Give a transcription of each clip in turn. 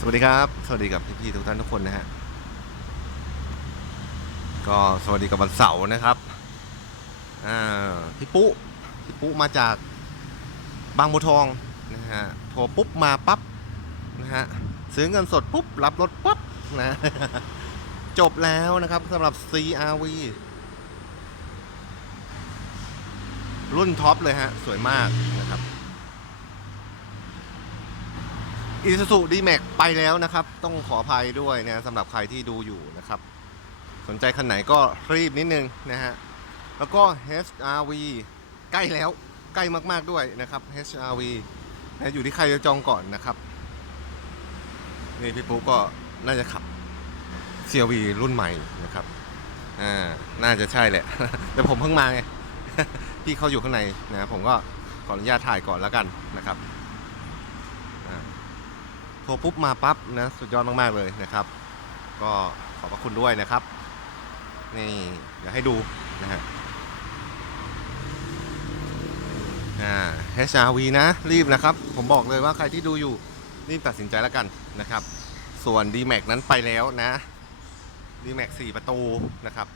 สวัสดีครับ สวัสดีกับพี่ๆทุกท่านทุกคนนะฮะ ก็สวัสดีกับวันเสาร์นะครับ อ่า พี่ปุ๊พี่ปุ๊มาจากบางบัวทองนะฮะ โทรปุ๊บมาปั๊บนะฮะ ซื้อเงินสดปุ๊บ รับรถปั๊บนะ จบแล้วนะครับสำหรับ CRV รุ่นท็อปเลยฮะ สวยมากนะครับ อีซูซูดีแม็กไปแล้วนะครับ ต้องขออภัยด้วยนะสำหรับใครที่ดูอยู่นะครับ สนใจคันไหนก็รีบนิดนึงนะฮะ แล้วก็ HRV ใกล้แล้วใกล้มาก ๆด้วยนะครับ HRV นะอยู่ที่ใครจะจองก่อนนะครับ นี่พี่ปุ๊กก็น่าจะขับ CRV รุ่นใหม่นะครับอ่าน่าจะใช่แหละ แต่ผมเพิ่งมาไง พี่เขาอยู่ข้างในนะผมก็ขออนุญาตถ่ายก่อนแล้วกันนะครับ รปุ๊บมาปั๊บนะ สุดยอดมาก ๆ เลยนะครับ ก็ขอบพระคุณด้วยนะครับ นี่เดี๋ยวให้ดูนะฮะอ่า HRV นะ รีบนะครับ ผมบอกเลยว่าใครที่ดูอยู่ รีบตัดสินใจแล้วกันนะครับ ส่วน D-Max นั้นไปแล้วนะ D-Max 4 ประตูนะครับ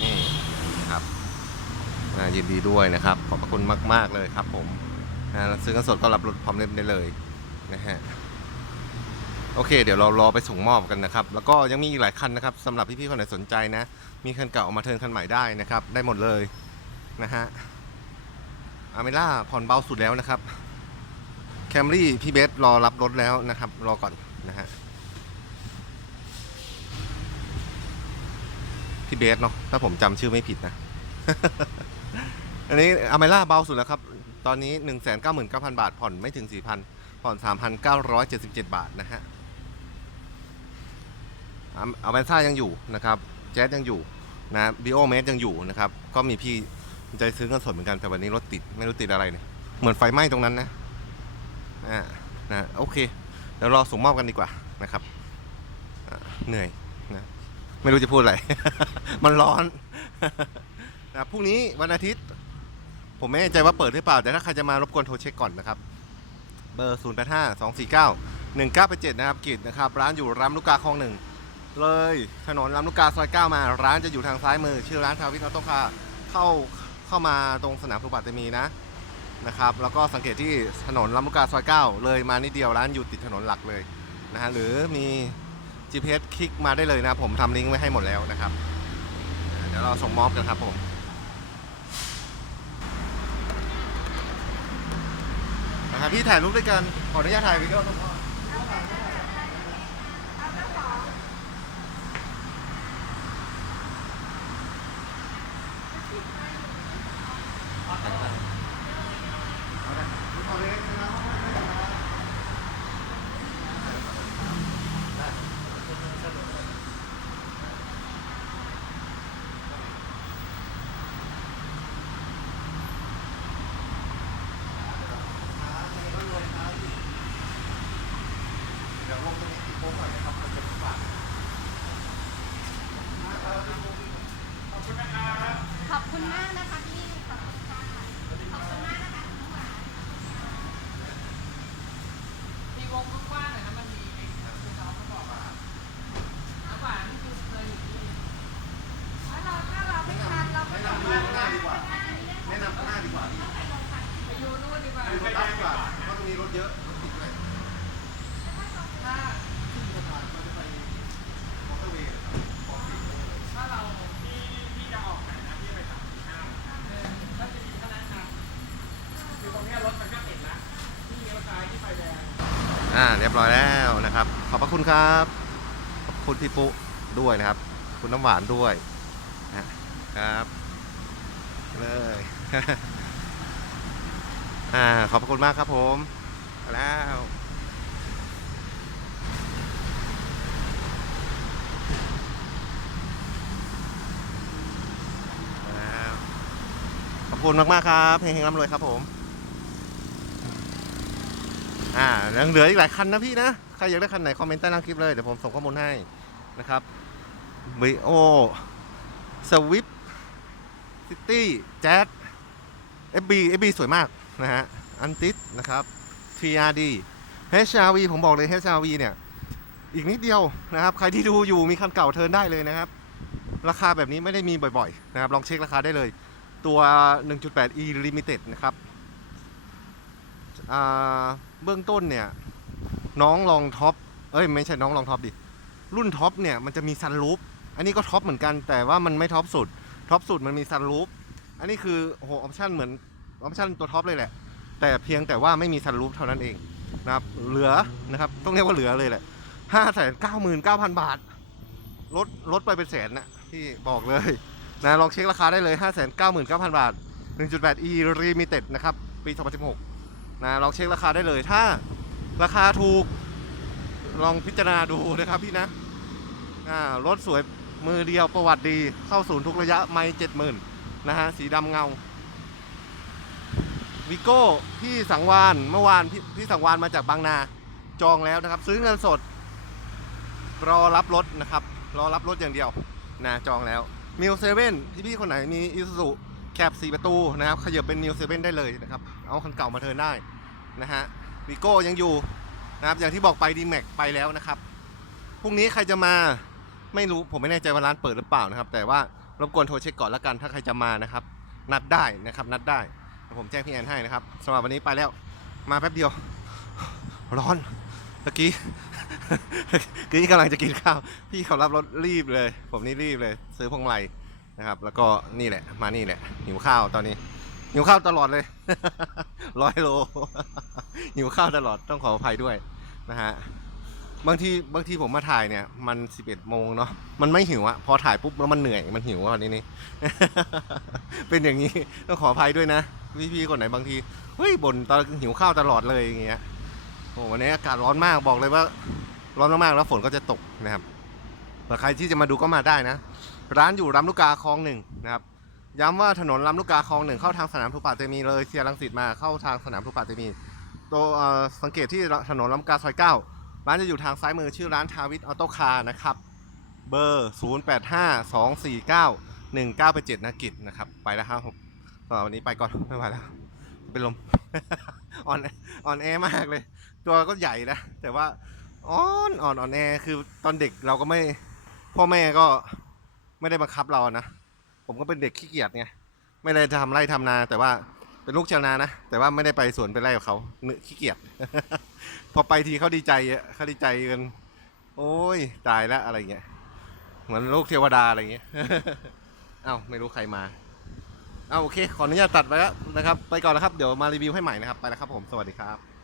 นี่นะครับ อ่า ยินดีด้วยนะครับ ขอบพระคุณมาก ๆ เลยครับผมอ่าซื้อเงินสดก็รับรถพร้อมเล่มได้เลยนะฮะโอเค เดี๋ยวเรารอไปส่งมอบกันนะครับ แล้วก็ยังมีอีกหลายคันนะครับสำหรับพี่ๆคนไหนสนใจนะ มีคันเก่าเอามาเทินคันใหม่ได้นะครับ ได้หมดเลยนะฮะอาเมล่าผ่อนเบาสุดแล้วนะครับแคมรี่พี่เบสรอรับรถแล้วนะครับ รอก่อนนะฮะพี่เบสเนาะถ้าผมจำชื่อไม่ผิดนะ อันนี้อเมล่าเบาสุดแล้วครับ ตอนนี้ 1 9 9 0 0 0 บาท ผ่อนไม่ถึง 4,000 ผ่อน 3,977 บาทนะฮะอาเมซ่ายังอยู่นะครับ แจ๊สยังอยู่นะบิโอเมสยังอยู่นะครับ ก็มีพี่ใจซื้อเงินสดเหมือนกัน แต่วันนี้รถติด ไม่รู้ติดอะไรเนี่ย เหมือนไฟไหม้ตรงนั้นนะอ่านะโอเค เดี๋ยวรอส่งมอบกันดีกว่านะครับ เหนื่อยนะ ไม่รู้จะพูดอะไร มันร้อน นะพรุ่งนี้วันอาทิตย์ ผมไม่แน่ใจว่าเปิดหรือเปล่า แต่ถ้าใครจะมารบกวนโทรเช็คก่อนนะครับ เบอร์ 0 8 5 2 4 9 1 9 8 7 นะครับกิจนะครับ ร้านอยู่รามลูกกาคลองหนึ่งเลยถนนรามลูกกาซอย 9 มา ร้านจะอยู่ทางซ้ายมือ ชื่อร้านทาวิทออโต้คาเข้าเข้ามาตรงสนามสุบัติมีนะนะครับ แล้วก็สังเกตที่ถนนรามลูกกาซอย 9 เลยมานิดเดียวร้านอยู่ติดถนนหลักเลยนะฮะหรือมี GPS คลิกมาได้เลยนะผมทำลิงก์ไว้ให้หมดแล้วนะครับ เดี๋ยวเราส่งมอบกันครับผม นะครับพี่ถ่ายรูปด้วยกันขออนุญาตถ่ายวิดีโอครับพ่อเดี๋ยวลงตรงนี้ติดโค้งหน่อยนะครับมันจะฝาด ขอบคุณมากนะคะพี่ ขอบคุณค่ะ ขอบคุณมากนะคะคุณหวาน มีวงกว้างๆหน่อยนะมันมีไอ้ที่น้องเขาบอกว่าน้ำหวานที่คือเคยอยู่ที่ แล้วเราถ้าเราไม่ทันเราก็ แนะ ต้อง นำข้างหน้าดีกว่า แนะนำข้างหน้าดีกว่าพี่ ไปอยู่นู่ นดีกว่ากว่าเพราะตรงนี้รถเยอะรถติดด้วยถ้าขึ้นสะพานก็จะไปมอเตอร์เวย์นะครับพอสี่โมงเลยถ้าเราพี่พี่จะออกไหนนะพี่ไปสามสี่ห้าถ้าจะดีเท่านั้นนะคือตรงเนี้ยรถมันก็ติดละพี่เลี้ยวซ้ายที่ไฟแดงอ่าเรียบร้อยแล้วนะครับ ขอบพระคุณครับขอบคุณพี่ปุ๊ด้วยนะครับ คุณน้ำหวานด้วยนะครับเลย อ่าขอบคุณมากครับผมแล้วขอบคุณมากๆครับเฮงๆร่ำรวยครับผม อ่ายังเหลืออีกหลายคันนะพี่นะ ใครอยากได้คันไหนคอมเมนต์ใต้ล่างคลิปเลยเดี๋ยวผมส่งข้อมูลให้นะครับวีโอสวิฟซิตี้แจ๊ FB FB สวยมาก นะฮะอันติสนะครับ TRD HRV ผมบอกเลย HRV เนี่ย อีกนิดเดียวนะครับ ใครที่ดูอยู่มีคันเก่าเทินได้เลยนะครับ ราคาแบบนี้ไม่ได้มีบ่อยๆนะครับ ลองเช็คราคาได้เลย ตัว 1.8e limited นะครับเบื้องต้นเนี่ย น้องลองท็อป เอ้ย ไม่ใช่น้องลองท็อปดิ รุ่นท็อปเนี่ยมันจะมีซันรูฟอันนี้ก็ท็อปเหมือนกันแต่ว่ามันไม่ท็อปสุด ท็อปสุดมันมีซันรูฟอันนี้คือโอ้โหออปชั่นเหมือน ออปชั่นตัวท็อปเลยแหละ แต่เพียงแต่ว่าไม่มีซันรูฟเท่านั้นเองนะครับ เหลือนะครับ ต้องเรียกว่าเหลือเลยแหละห้าแสนเก้าหมื่นเก้าพันบาท ลดลดไปเป็นแสนนะที่บอกเลยนะลองเช็คราคาได้เลย 5 9 9 0 0 0 บาท 1.8e limited นะครับ ปี 2016 นะลองเช็คราคาได้เลย ถ้าราคาถูก ลองพิจารณาดูนะครับพี่นะรถสวยมือเดียวประวัติดีเข้าศูนย์ทุกระยะไม่เจ็ดหมื่นนะฮะ สีดำเงา วิโก้พี่สังวานเมื่อวานพี่พี่สังวานมาจากบางนาจองแล้วนะครับ ซื้อเงินสด รอรับรถนะครับ รอรับรถอย่างเดียวนะจองแล้วมิวเซเว่นพี่พี่คนไหนมีอิซูซุแคบสี่ประตูนะครับขยับเป็นมิวเซเว่นได้เลยนะครับ เอาคันเก่ามาเทินได้นะฮะวิโก้ยังอยู่นะครับอย่างที่บอกไปดีแม็กไปแล้วนะครับพรุ่งนี้ใครจะมาไม่รู้ผมไม่แน่ใจว่าร้านเปิดหรือเปล่านะครับ แต่ว่ารบกวนโทรเช็คก่อนละกันถ้าใครจะมานะครับ นัดได้นะครับนัดได้ ผมแจ้งพี่แอนให้นะครับสำหรับวันนี้ไปแล้วมาแป๊บเดียว ร้อนเมื่อกี้กี้กำลังจะกินข้าว พี่เขารับรถรีบเลย ผมนี่รีบเลย ซื้อพวงมาลัยนะครับ แล้วก็นี่แหละ มานี่แหละหิวข้าวตอนนี้หิวข้าวตลอดเลยร้อยโลหิวข้าวตลอดต้องขออภัยด้วยนะฮะบางทีบางทีผมมาถ่ายเนี่ย มัน11โมงเนาะมันไม่หิวอะพอถ่ายปุ๊บแล้วมันเหนื่อยมันหิวอะนนี้นี่เป็นอย่างนี้ต้องขออภัยด้วยนะ พี่ๆคนไหนบางทีเฮ้ยบ่นตอนหิวข้าวตลอดเลยอย่างเงี้ยโอ้วันนี้อากาศร้อนมากบอกเลยว่า ร้อนมากๆแล้วฝนก็จะตกนะครับแต่ใครที่จะมาดูก็มาได้นะ ร้านอยู่ลำลูกกาคลองหนึ่งนะครับย้ำว่าถนนลำลูกกาคลองหนึ่งเข้าทางสนามทุปาเตมีเลยเซียรังสิตมาเข้าทางสนามทุปาเตมี ตัวสังเกตที่ถนนลำลูกกาซอยเก้าร้านจะอยู่ทางซ้ายมือชื่อร้านทาวิทออโต้คาร์นะครับ เบอร์ 0 8 5 2 4 9 1 9 8 7นักกิจนะครับ ไปแล้วครับ ผมสำหรับวันนี้ไปก่อนไม่ไหวแล้ว เป็นลม อ่อนอ่อนแอมากเลย ตัวก็ใหญ่นะ แต่ว่าอ่อนอ่อนอ่อนแอคือตอนเด็กเราก็ไม่ พ่อแม่ก็ไม่ได้บังคับเรานะ ผมก็เป็นเด็กขี้เกียจไง ไม่ได้ทำไร่ทำนา แต่ว่าเป็นลูกชาวนานะ แต่ว่าไม่ได้ไปสวนไปไร่กับเขาเนื้อขี้เกียจ พอไปทีเขาดีใจอะเขาดีใจกันโอ้ยตายแล้วอะไรเงี้ย เหมือนลูกเทวดาอะไรเงี้ย เอ้าไม่รู้ใครมา เอาโอเค ขออนุญาตตัดไปแล้วนะครับ ไปก่อนนะครับ เดี๋ยวมารีวิวให้ใหม่นะครับ ไปแล้วครับผม สวัสดีครับ